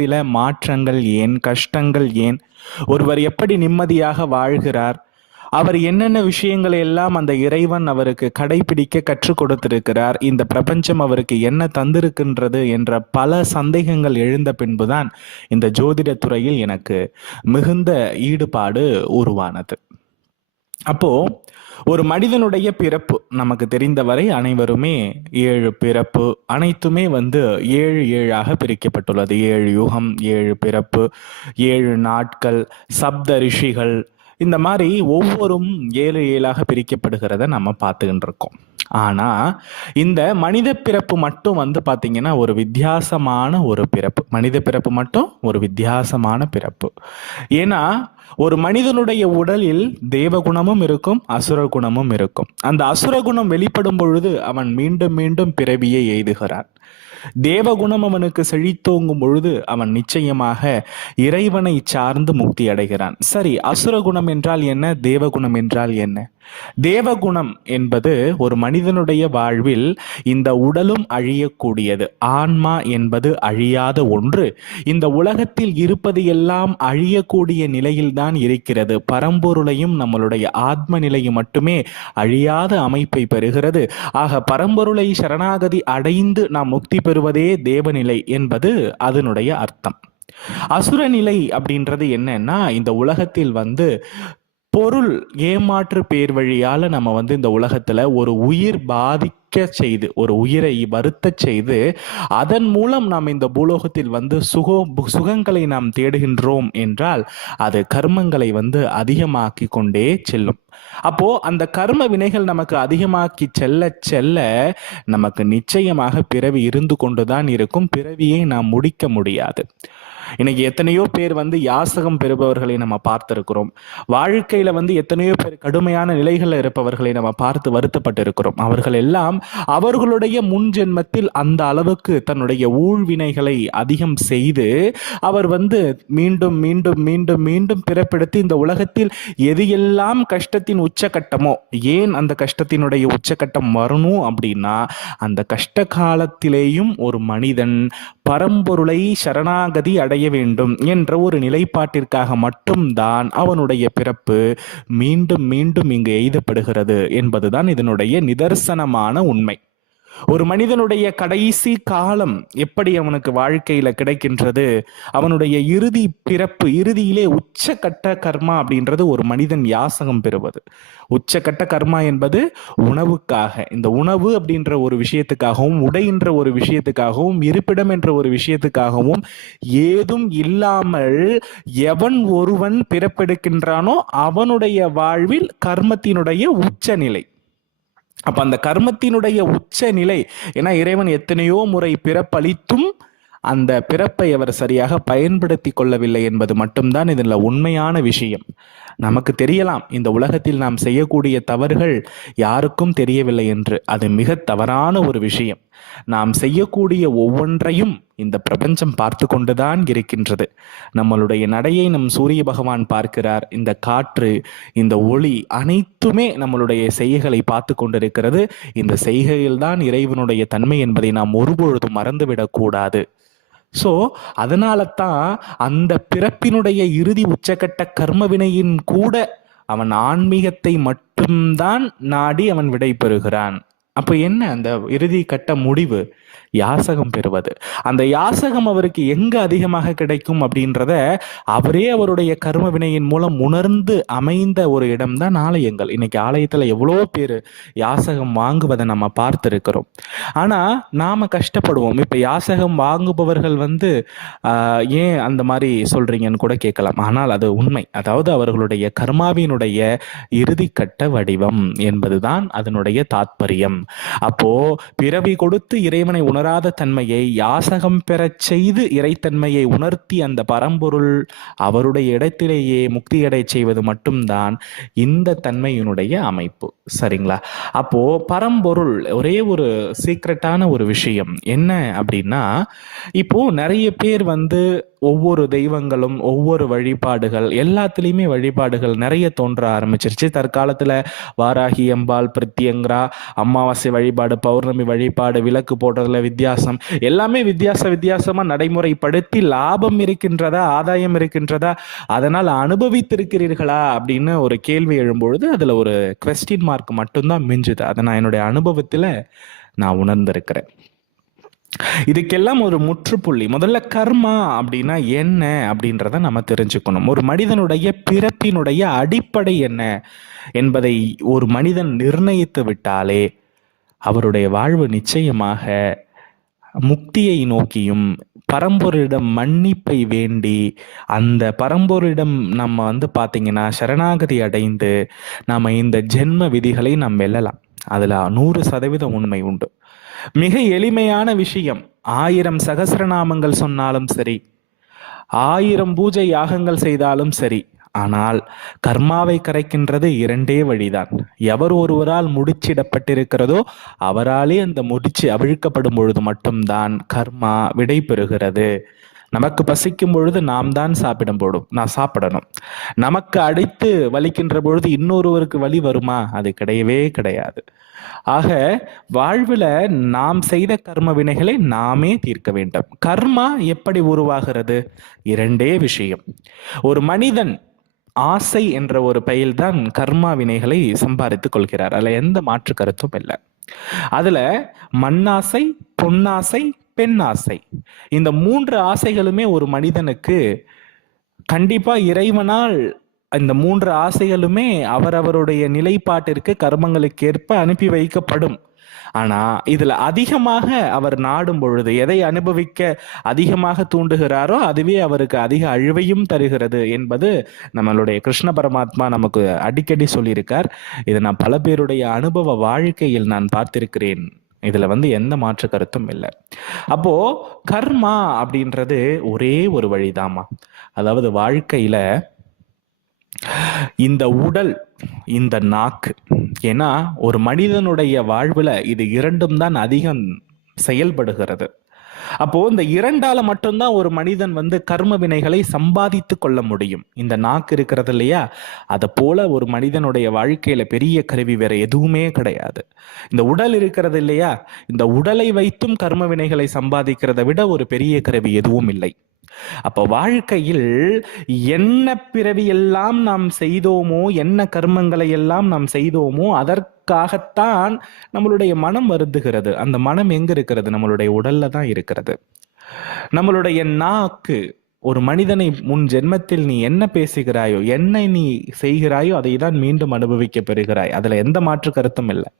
உலகத்தில மாற்றங்கள் ஏன், கஷ்டங்கள் ஏன், ஒருவர் எப்படி நிம்மதியாக வாழ்கிறார், அவர் என்னென்ன விஷயங்களை எல்லாம் அந்த இறைவன் அவருக்கு கடைபிடிக்க கற்றுக் கொடுத்திருக்கிறார், இந்த பிரபஞ்சம் அவருக்கு என்ன தந்திருக்கின்றது என்ற பல சந்தேகங்கள் எழுந்த பின்புதான் இந்த ஜோதிட துறையில் எனக்கு மிகுந்த ஈடுபாடு உருவானது. அப்போ ஒரு மனிதனுடைய பிறப்பு நமக்கு தெரிந்தவரை அனைவருமே 7 பிறப்பு, அனைத்துமே 7 7ஆக பிரிக்கப்பட்டுள்ளது. 7 யுகம், 7 பிறப்பு, 7 நாட்கள், சப்த ரிஷிகள், இந்த மாதிரி ஒவ்வொரும் 7 7ஆக பிரிக்கப்படுகிறத நம்ம பார்த்துக்கிட்டு இருக்கோம். ஆனா இந்த மனித பிறப்பு மட்டும் பார்த்தீங்கன்னா ஒரு வித்தியாசமான ஒரு பிறப்பு. மனித பிறப்பு மட்டும் ஒரு வித்தியாசமான பிறப்பு. ஏன்னா ஒரு மனிதனுடைய உடலில் தேவகுணமும் இருக்கும், அசுர குணமும் இருக்கும். அந்த அசுர குணம் வெளிப்படும் பொழுது அவன் மீண்டும் மீண்டும் பிறவியை எய்துகிறான். தேவகுணம் அவனுக்கு செழித்தோங்கும் பொழுது அவன் நிச்சயமாக இறைவனை சார்ந்து முக்தி அடைகிறான். சரி, அசுர குணம் என்றால் என்ன, தேவகுணம் என்றால் என்ன? தேவகுணம் என்பது ஒரு மனிதனுடைய வாழ்வில் இந்த உடலும் அழியக்கூடியது. ஆன்மா என்பது அழியாத ஒன்று. இந்த உலகத்தில் இருப்பது எல்லாம் அழியக்கூடிய நிலையில்தான் இருக்கிறது. பரம்பொருளையும் நம்மளுடைய ஆத்ம நிலையும் மட்டுமே அழியாத அமைப்பை பெறுகிறது. ஆக பரம்பொருளை சரணாகதி அடைந்து நாம் முக்தி பெறுவதே தேவநிலை என்பது அதனுடைய அர்த்தம். அசுரநிலை அப்படின்றது என்னன்னா, இந்த உலகத்தில் பொருள் ஏமாற்று பேர் வழியால நம்ம இந்த உலகத்துல ஒரு உயிர் பாதிக்க செய்து, ஒரு உயிரை வருத்த செய்து, அதன் மூலம் நாம் இந்த பூலோகத்தில் சுகங்களை நாம் தேடுகின்றோம் என்றால் அது கர்மங்களை அதிகமாக்கி கொண்டே செல்லும். அப்போ அந்த கர்ம வினைகள் நமக்கு அதிகமாக்கி செல்ல செல்ல நமக்கு நிச்சயமாக பிறவி இருந்து கொண்டுதான் இருக்கும். பிறவியை நாம் முடிக்க முடியாது. இன்னைக்கு எத்தனையோ பேர் யாசகம் பெறுபவர்களை நம்ம பார்த்திருக்கிறோம். வாழ்க்கையில எத்தனையோ பேர் கடுமையான நிலைகளில் இருப்பவர்களை நம்ம பார்த்து வருத்தப்பட்டு இருக்கிறோம். அவர்கள் எல்லாம் அவர்களுடைய முன் ஜென்மத்தில் அந்த அளவுக்கு தன்னுடைய ஊழ்வினைகளை அதிகம் செய்து அவர் மீண்டும் மீண்டும் மீண்டும் மீண்டும் பிறப்பெடுத்து இந்த உலகத்தில் எது எல்லாம் கஷ்டத்தின் உச்சகட்டமோ, ஏன் அந்த கஷ்டத்தினுடைய உச்சகட்டம் வரணும் அப்படின்னா, அந்த கஷ்ட காலத்திலேயும் ஒரு மனிதன் பரம்பொருளை சரணாகதி அடைய வேண்டும் என்ற ஒரு நிலைப்பாட்டிற்காக மட்டும்தான் அவனுடைய பிறப்பு மீண்டும் மீண்டும் இங்கு எய்தப்படுகிறது என்பதுதான் இதனுடைய நிதர்சனமான உண்மை. ஒரு மனிதனுடைய கடைசி காலம் எப்படி அவனுக்கு வாழ்க்கையில கிடைக்கின்றது, அவனுடைய இறுதி பிறப்பு, இறுதியிலே உச்சகட்ட கர்மா அப்படின்றது ஒரு மனிதன் யாசகம் பெறுவது. உச்சகட்ட கர்மா என்பது உணவுக்காக, இந்த உணவு அப்படின்ற ஒரு விஷயத்துக்காகவும், உடை என்ற ஒரு விஷயத்துக்காகவும், இருப்பிடம் என்ற ஒரு விஷயத்துக்காகவும் ஏதும் இல்லாமல் எவன் ஒருவன் பிறப்பெடுக்கின்றானோ அவனுடைய வாழ்வில் கர்மத்தினுடைய உச்சநிலை. அப்ப அந்த கர்மத்தினுடைய உச்ச நிலை, ஏன்னா இறைவன் எத்தனையோ முறை பிறப்பளித்தும் அந்த பிறப்பை அவர் சரியாக பயன்படுத்தி கொள்ளவில்லை என்பது மட்டும்தான் இதில் உண்மையான விஷயம். நமக்கு தெரியலாம் இந்த உலகத்தில் நாம் செய்யக்கூடிய தவறுகள் யாருக்கும் தெரியவில்லை என்று. அது மிக தவறான ஒரு விஷயம். நாம் செய்யக்கூடிய ஒவ்வொன்றையும் இந்த பிரபஞ்சம் பார்த்து கொண்டுதான் இருக்கின்றது. நம்மளுடைய நடையை நம் சூரிய பகவான் பார்க்கிறார். இந்த காற்று, இந்த ஒளி அனைத்துமே நம்மளுடைய செய்கைகளை பார்த்து கொண்டிருக்கிறது. இந்த செய்கையில்தான் இறைவனுடைய தன்மை என்பதை நாம் ஒருபொழுதும் மறந்துவிடக் கூடாது. ஸோ அதனால தான் அந்த பிறப்பினுடைய இறுதி உச்சகட்ட கர்மவினையின் கூட அவன் ஆன்மீகத்தை மட்டும்தான் நாடி அவன் விடை பெறுகிறான். அப்போ என்ன அந்த இறுதி கட்ட முடிவு? யாசகம் பெறுவது. அந்த யாசகம் அவருக்கு எங்க அதிகமாக கிடைக்கும் அப்படின்றத அவரே அவருடைய கர்ம வினையின் மூலம் உணர்ந்து அமைந்த ஒரு இடம்தான் ஆலயங்கள். இன்னைக்கு ஆலயத்துல எவ்வளோ பேர் யாசகம் வாங்குவதை நம்ம பார்த்திருக்கிறோம். ஆனா நாம கஷ்டப்படுவோம். இப்ப யாசகம் வாங்குபவர்கள் ஏன் அந்த மாதிரி சொல்றீங்கன்னு கூட கேட்கலாம். ஆனால் அது உண்மை. அதாவது அவர்களுடைய கர்மாவினுடைய இறுதி கட்ட வடிவம் என்பதுதான் அதனுடைய தாத்பரியம். அப்போ பிறவி கொடுத்து இறைவனை உணராத தன்மையை யாசகம் பெறச் செய்து இறைத்தன்மையை உணர்த்தி அந்த பரம்பொருள் அவருடைய இடத்திலேயே முக்தியடை செய்வது மட்டும்தான் இந்த தன்மையினுடைய அமைப்பு. சரிங்களா? அப்போ பரம்பொருள் ஒரே ஒரு சீக்ரெட்டான ஒரு விஷயம் என்ன அப்படின்னா, இப்போ நிறைய பேர் ஒவ்வொரு தெய்வங்களும் ஒவ்வொரு வழிபாடுகள் எல்லாத்துலேயுமே வழிபாடுகள் நிறைய தோன்ற ஆரம்பிச்சிருச்சு. தற்காலத்தில் வாராகி அம்பாள், பிரத்யங்கரா, அமாவாசை வழிபாடு, பௌர்ணமி வழிபாடு, விளக்கு போடுறதுல வித்தியாசம் எல்லாமே வித்தியாசமா நடைமுறைப்படுத்தி லாபம் இருக்கின்றதா, ஆதாயம் இருக்கின்றதா, அதனால் அனுபவித்திருக்கிறீர்களா அப்படின்னு ஒரு கேள்வி எழும்பொழுது அதுல ஒரு கொஸ்டின் மார்க் மட்டும்தான் மிஞ்சுது. அதை நான் என்னுடைய அனுபவத்துல நான் உணர்ந்திருக்கிறேன். இதுக்கெல்லாம் ஒரு முற்றுப்புள்ளி. முதல்ல கர்மா அப்படின்னா என்ன அப்படின்றத நம்ம தெரிஞ்சுக்கணும். ஒரு மனிதனுடைய பிறப்பினுடைய அடிப்படை என்ன என்பதை ஒரு மனிதன் நிர்ணயித்து விட்டாலே அவருடைய வாழ்வு நிச்சயமாக முக்தியை நோக்கியும் பரம்பொருளிடம் மன்னிப்பை வேண்டி அந்த பரம்பொருளிடம் நம்ம பார்த்தீங்கன்னா சரணாகதி அடைந்து நம்ம இந்த ஜென்ம விதிகளை நாம் வெல்லலாம். அதில் 100% உண்மை உண்டு. மிக எளிமையான விஷயம். 1000 சகஸ்ரநாமங்கள் சொன்னாலும் சரி, 1000 பூஜை யாகங்கள் செய்தாலும் சரி, ஆனால் கர்மாவை கரைக்கின்றது 2 வழிதான். எவர் ஒருவரால் முடிச்சிடப்பட்டிருக்கிறதோ அவராலே அந்த முடிச்சு அவிழ்க்கப்படும் பொழுது மட்டும்தான் கர்மா விடை பெறுகிறது. நமக்கு பசிக்கும் பொழுது நாம் தான் சாப்பிடணும். நமக்கு அடித்து வலிக்கின்ற பொழுது இன்னொருவருக்கு வலி வருமா? அது கிடையவே கிடையாது. ஆக வாழ்வில் நாம் செய்த கர்ம வினைகளை நாமே தீர்க்க வேண்டும். கர்மா எப்படி உருவாகிறது? 2 விஷயம். ஒரு மனிதன் ஆசை என்ற ஒரு பெயர்தான் கர்மா வினைகளை சம்பாதித்துக் கொள்கிறார். அதுல எந்த மாற்று கருத்தும் இல்லை. அதுல மண்ணாசை, பொன்னாசை, பெண்ணாசை, இந்த 3 ஆசைகளுமே ஒரு மனிதனுக்கு கண்டிப்பா இறைவனால் இந்த 3 ஆசைகளுமே அவரவருடைய நிலைப்பாட்டிற்கு கர்மங்களுக்கு ஏற்ப அனுப்பி வைக்கப்படும். ஆனா இதுல அதிகமாக அவர் நாடும் பொழுது எதை அனுபவிக்க அதிகமாக தூண்டுகிறாரோ அதுவே அவருக்கு அதிக அழிவையும் தருகிறது என்பது நம்மளுடைய கிருஷ்ண பரமாத்மா நமக்கு அடிக்கடி சொல்லியிருக்கார். இதை நான் பல பேருடைய அனுபவ வாழ்க்கையில் நான் பார்த்திருக்கிறேன். இதுல எந்த மாற்று கருத்தும் இல்லை. அப்போ கர்மா அப்படின்றது ஒரே ஒரு வழிதாமா. அதாவது வாழ்க்கையில இந்த உடல், இந்த நாக்கு, ஏன்னா ஒரு மனிதனுடைய வாழ்வுல இது 2ம் தான் அதிகம் செயல்படுகிறது. அப்போ இந்த 2ஆல மட்டும்தான் ஒரு மனிதன் கர்ம வினைகளை சம்பாதித்து கொள்ள முடியும். இந்த நாக்கு இருக்கிறது இல்லையா, அதை போல ஒரு மனிதனுடைய வாழ்க்கையில பெரிய கருவி வேற எதுவுமே கிடையாது. இந்த உடல் இருக்கிறது இல்லையா, இந்த உடலை வைத்தும் கர்ம வினைகளை சம்பாதிக்கிறதை விட ஒரு பெரிய கருவி எதுவும் இல்லை. அப்ப வாழ்க்கையில் என்ன பிறவி எல்லாம் நாம் செய்தோமோ, என்ன கர்மங்களை எல்லாம் நாம் செய்தோமோ அதற்காகத்தான் நம்மளுடைய மனம் வருந்துகிறது. அந்த மனம் எங்க இருக்கிறது? நம்மளுடைய உடல்ல தான் இருக்கிறது. நம்மளுடைய நாக்கு, ஒரு மனிதனை முன் ஜென்மத்தில் நீ என்ன பேசுகிறாயோ, என்ன நீ செய்கிறாயோ அதை தான் மீண்டும் அனுபவிக்க பெறுகிறாய். அதுல எந்த மாற்று கருத்தும் இல்லை.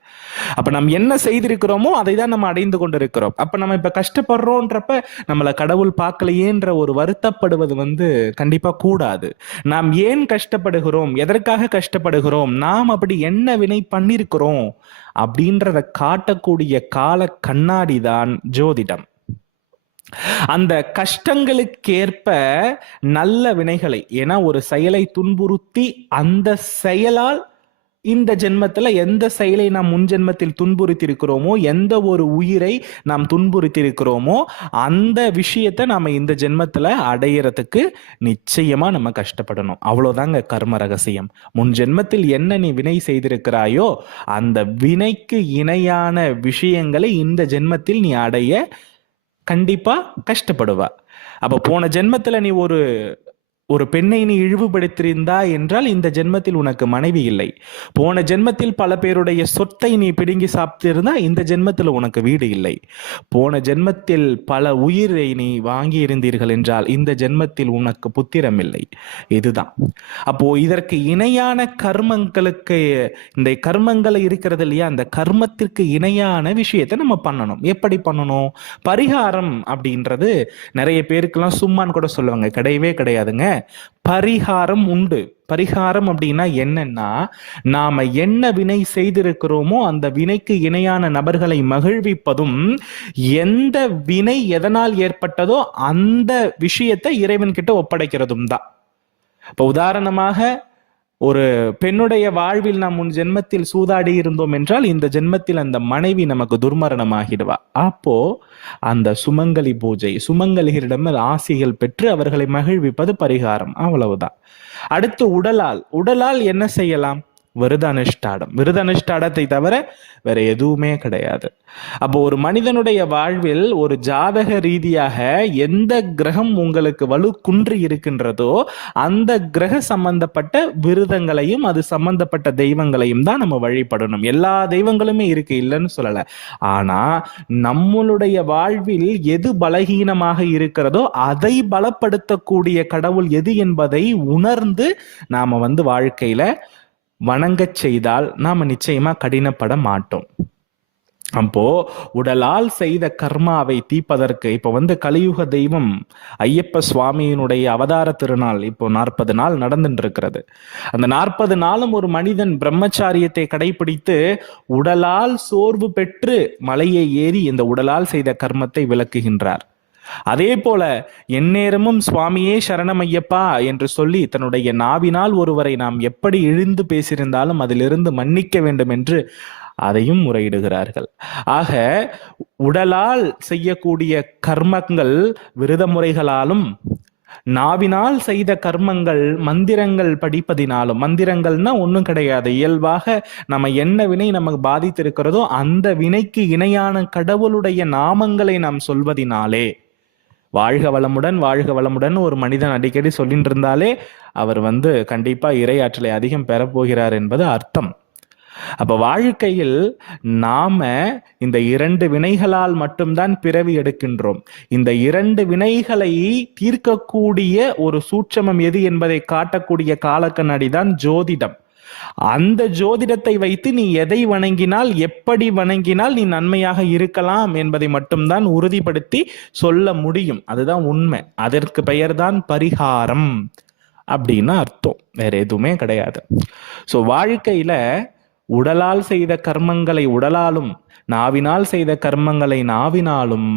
அப்ப நம்ம என்ன செய்திருக்கிறோமோ அதை தான் நம்ம அடைந்து கொண்டிருக்கிறோம். அப்ப நம்ம இப்ப கஷ்டப்படுறோன்றப்ப நம்மளை கடவுள் பார்க்கலையேன்ற ஒரு வருத்தப்படுவது கண்டிப்பா கூடாது. நாம் ஏன் கஷ்டப்படுகிறோம், எதற்காக கஷ்டப்படுகிறோம், நாம் அப்படி என்ன வினை பண்ணிருக்கிறோம் அப்படின்றத காட்டக்கூடிய கால கண்ணாடி தான் ஜோதிடம். அந்த கஷ்டங்களுக்கேற்ப நல்ல வினைகளை, ஏன்னா ஒரு செயலை துன்புறுத்தி அந்த செயலால் இந்த ஜென்மத்துல எந்த செயலை நாம் முன் ஜென்மத்தில் துன்புறுத்தி இருக்கிறோமோ, எந்த ஒரு உயிரை நாம் துன்புறுத்தி இருக்கிறோமோ அந்த விஷயத்தை நாம இந்த ஜென்மத்துல அடையிறதுக்கு நிச்சயமா நம்ம கஷ்டப்படணும். அவ்வளவுதாங்க கர்ம ரகசியம். முன் ஜென்மத்தில் என்ன நீ வினை செய்திருக்கிறாயோ அந்த வினைக்கு இணையான விஷயங்களை இந்த ஜென்மத்தில் நீ அடைய கண்டிப்பா கஷ்டப்படுவா. அப்ப போன ஜென்மத்துல நீ ஒரு பெண்ணை நீ இழிவுபடுத்தியிருந்தா என்றால் இந்த ஜென்மத்தில் உனக்கு மனைவி இல்லை. போன ஜென்மத்தில் பல பேருடைய சொத்தை நீ பிடுங்கி சாப்பிட்டிருந்தா இந்த ஜென்மத்தில் உனக்கு வீடு இல்லை. போன ஜென்மத்தில் பல உயிரை நீ வாங்கி இருந்தீர்கள் என்றால் இந்த ஜென்மத்தில் உனக்கு புத்திரம் இல்லை. இதுதான். அப்போ இதற்கு இணையான கர்மங்களுக்கு, இந்த கர்மங்களை இருக்கிறது இல்லையா, அந்த கர்மத்திற்கு இணையான விஷயத்தை நம்ம பண்ணணும். எப்படி பண்ணணும்? பரிகாரம் அப்படின்றது நிறைய பேருக்கெல்லாம் சும்மான்னு கூட சொல்லுவாங்க. கிடையவே கிடையாதுங்க. பரிகாரம் உண்டு. பரிகாரம் அப்படின்னா என்னன்னா, நாம என்ன வினை செய்திருக்கிறோமோ அந்த வினைக்கு இணையான நபர்களை மகிழ்விப்பதும், எந்த வினை எதனால் ஏற்பட்டதோ அந்த விஷயத்தை இறைவன் கிட்ட ஒப்படைக்கிறதும் தான். இப்ப உதாரணமாக ஒரு பெண்ணுடைய வாழ்வில் நாம் முன் ஜென்மத்தில் சூதாடி இருந்தோம் என்றால் இந்த ஜென்மத்தில் அந்த மனைவி நமக்கு துர்மரணமாகிடுவா. அப்போ அந்த சுமங்கலி பூஜை, சுமங்கலிகளிடம் ஆசிகள் பெற்று அவர்களை மகிழ்விப்பது பரிகாரம். அவ்வளவுதான். அடுத்து உடலால் என்ன செய்யலாம்? விரத அனுஷ்டானம். விரத அனுஷ்டானத்தை தவிர வேற எதுவுமே கிடையாது. அப்போ ஒரு மனிதனுடைய வாழ்வில் ஒரு ஜாதக ரீதியாக எந்த கிரகம் உங்களுக்கு வலு குன்றி இருக்கின்றதோ அந்த கிரக சம்பந்தப்பட்ட விரதங்களையும் அது சம்பந்தப்பட்ட தெய்வங்களையும் தான் நம்ம வழிபடணும். எல்லா தெய்வங்களுமே இருக்கு, இல்லைன்னு சொல்லல. ஆனா நம்மளுடைய வாழ்வில் எது பலகீனமாக இருக்கிறதோ அதை பலப்படுத்தக்கூடிய கடவுள் எது என்பதை உணர்ந்து நாம வாழ்க்கையில வணங்கச் செய்தால் நாம நிச்சயமா கடினப்பட மாட்டோம். அப்போ உடலால் செய்த கர்மாவை தீர்ப்பதற்கு இப்போ கலியுக தெய்வம் ஐயப்ப சுவாமியினுடைய அவதார திருநாள் இப்போ 40 நாள் நடந்துட்டு இருக்கிறது. அந்த 40 நாளும் ஒரு மனிதன் பிரம்மச்சாரியத்தை கடைபிடித்து உடலால் சோர்வு பெற்று மலையை ஏறி இந்த உடலால் செய்த கர்மத்தை விளக்குகின்றார். அதே போல எந்நேரமும் சுவாமியே சரணமையப்பா என்று சொல்லி தன்னுடைய நாவினால் ஒருவரை நாம் எப்படி இழிந்து பேசியிருந்தாலும் அதிலிருந்து மன்னிக்க வேண்டும் என்று அதையும் முறையிடுகிறார்கள். ஆக உடலால் செய்யக்கூடிய கர்மங்கள் விரத முறைகளாலும் நாவினால் செய்த கர்மங்கள் மந்திரங்கள் படிப்பதினாலும், மந்திரங்கள்னா ஒன்றும் கிடையாது, இயல்பாக நம்ம என்ன வினை நமக்கு பாதித்திருக்கிறதோ அந்த வினைக்கு இணையான கடவுளுடைய நாமங்களை நாம் சொல்வதினாலே, வாழ்க வளமுடன் வாழ்க வளமுடன் ஒரு மனிதன் அடிக்கடி சொல்லிட்டு இருந்தாலே அவர் கண்டிப்பா இறையாற்றலை அதிகம் பெறப்போகிறார் என்பது அர்த்தம். அப்ப வாழ்க்கையில் நாம இந்த 2 வினைகளால் மட்டும்தான் பிறவி எடுக்கின்றோம். இந்த 2 வினைகளை தீர்க்கக்கூடிய ஒரு சூட்சமம் எது என்பதை காட்டக்கூடிய காலக்கண்ணாடி தான் ஜோதிடம். அந்த ஜோதிடத்தை வைத்து நீ எதை வணங்கினால், எப்படி வணங்கினால் நீ நன்மையாக இருக்கலாம் என்பதை மட்டும்தான் உறுதிப்படுத்தி சொல்ல முடியும். அதுதான் உண்மை. அதற்கு பெயர்தான் பரிகாரம் அப்படின்னு அர்த்தம், வேற எதுவுமே கிடையாது. ஸோ வாழ்க்கையில உடலால் செய்த கர்மங்களை உடலாலும் நாவினால் செய்த கர்மங்களை நாவினாலும்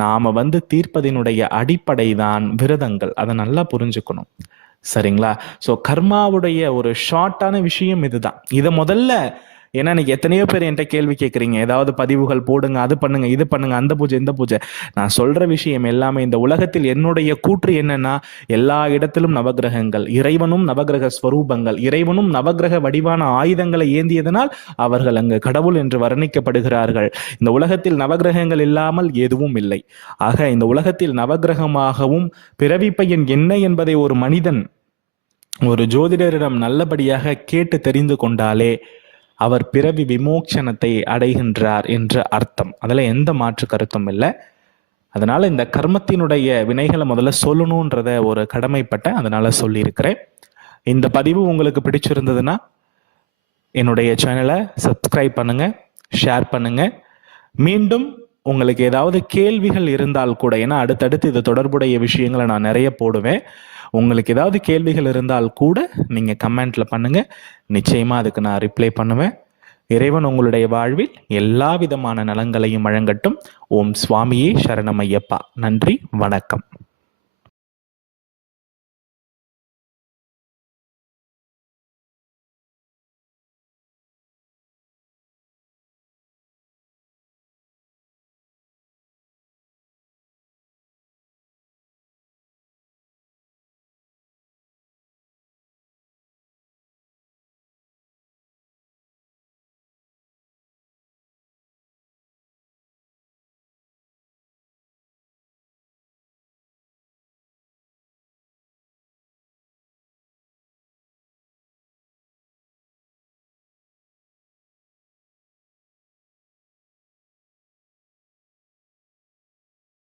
நாம தீர்ப்பதனுடைய அடிப்படை தான் விரதங்கள். அதை நல்லா புரிஞ்சுக்கணும், சரிங்களா? ஸோ கர்மாவுடைய ஒரு ஷார்ட்டான விஷயம் இதுதான். இதை முதல்ல, ஏன்னா இன்னைக்கு எத்தனையோ பேர் என்கிட்ட கேள்வி கேட்குறீங்க, ஏதாவது பதிவுகள் போடுங்க, அது பண்ணுங்க, இது பண்ணுங்க, அந்த பூஜை இந்த பூஜை. நான் சொல்ற விஷயம் எல்லாமே இந்த உலகத்தில் என்னுடைய கூற்று என்னன்னா, எல்லா இடத்திலும் நவகிரகங்கள், இறைவனும் நவகிரக ஸ்வரூபங்கள், இறைவனும் நவகிரக வடிவான ஆயுதங்களை ஏந்தியதனால் அவர்கள் அங்கு கடவுள் என்று வர்ணிக்கப்படுகிறார்கள். இந்த உலகத்தில் நவகிரகங்கள் இல்லாமல் எதுவும் இல்லை. ஆக இந்த உலகத்தில் நவகிரகமாகவும் பிறவி பயன் என்ன என்பதை ஒரு மனிதன் ஒரு ஜோதிடரிடம் நல்லபடியாக கேட்டு தெரிந்து கொண்டாலே அவர் பிறவி விமோச்சனத்தை அடைகின்றார் என்று அர்த்தம். அதில் எந்த மாற்று கருத்தும் இல்லை. அதனால இந்த கர்மத்தினுடைய வினைகளை முதல்ல சொல்லணுன்றத ஒரு கடமைப்பட்டேன், அதனால சொல்லியிருக்கிறேன். இந்த பதிவு உங்களுக்கு பிடிச்சிருந்ததுன்னா என்னுடைய சேனலை சப்ஸ்கிரைப் பண்ணுங்க, ஷேர் பண்ணுங்க. மீண்டும் உங்களுக்கு ஏதாவது கேள்விகள் இருந்தால் கூட, ஏன்னா அடுத்தடுத்து இது தொடர்புடைய விஷயங்களை நான் நிறைய போடுவேன், உங்களுக்கு ஏதாவது கேள்விகள் இருந்தால் கூட நீங்க கமெண்ட்ல பண்ணுங்க, நிச்சயமா அதுக்கு நான் ரிப்ளை பண்ணுவேன். இறைவன் உங்களுடைய வாழ்வில் எல்லா விதமான நலங்களையும் வழங்கட்டும். ஓம் சுவாமியே சரணமையப்பா. நன்றி, வணக்கம்.